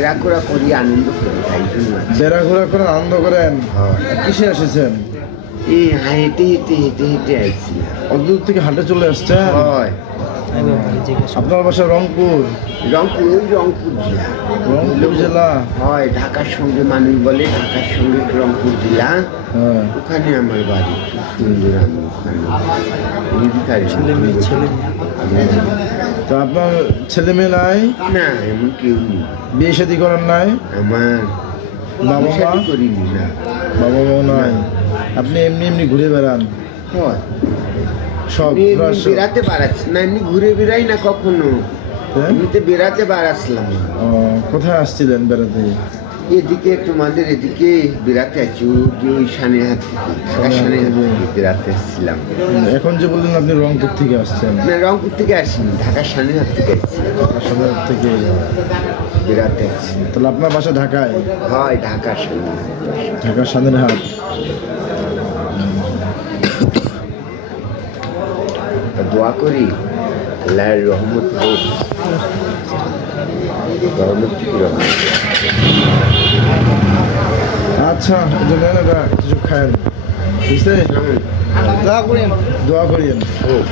ঘোরাঘোরা করি, আনন্দ করি, তাই জন্য বেড়াঘোরা করে আনন্দ করেন। কিসে এসেছেন? এই হেঁটে হেঁটে হেঁটে হেঁটে আইছি। অদূর থেকে হাটে চলে আসছেন? হয় আপনার বাসা রংপুর? রংপুর, ওই রংপুর জেলা। রংপুর জেলা? হয়, ঢাকার সঙ্গে মানুষ বলে ঢাকার সঙ্গে রংপুর জেলা। হ্যাঁ। ওখানে আমার বাড়ি, খুব সুন্দর। আমি ওখানে নির্বিকারী ছেলে। তো আপনার ছেলে মেয়ে নাই? না, এমন কেউ নেই। বিয়ে শাদী করার নাই? আমার বাবা মা? শাদী করিনি না। বাবা মা নাই? আপনি এমনি এমনি ঘুরে বেড়ান? হয়, সব বেড়াতে বাড়াচ্ছি না, এমনি ঘুরে বেড়াই না কখনো। হ্যাঁ? এমনিতে বেড়াতে বাড়াচ্ছিলাম না। কোথায় আসছিলেন বেড়াতে? এদিকে তোমাদের এদিকে বেড়াতে আছি, ওই সানেহাট থেকে, ঢাকা সানেহাট থেকে বেড়াতে এসেছিলাম। এখন যে বললেন আপনি রংপুর থেকে আসছেন? না, রংপুর থেকে আসিনি, ঢাকা সানেহাট থেকে এসেছি। ঢাকা সদর থেকে বেড়াতে আসছি। তাহলে আপনার বাসা ঢাকায়? হয়, ঢাকা সানেহাট। ঢাকা সানেরহাট। দোয়া করি আল্লাহর রহমত হোক, রহমত থেকে রহমত। আচ্ছা, কিছু খায়েন, বুঝতে? দোয়া করিয়েন। হোক।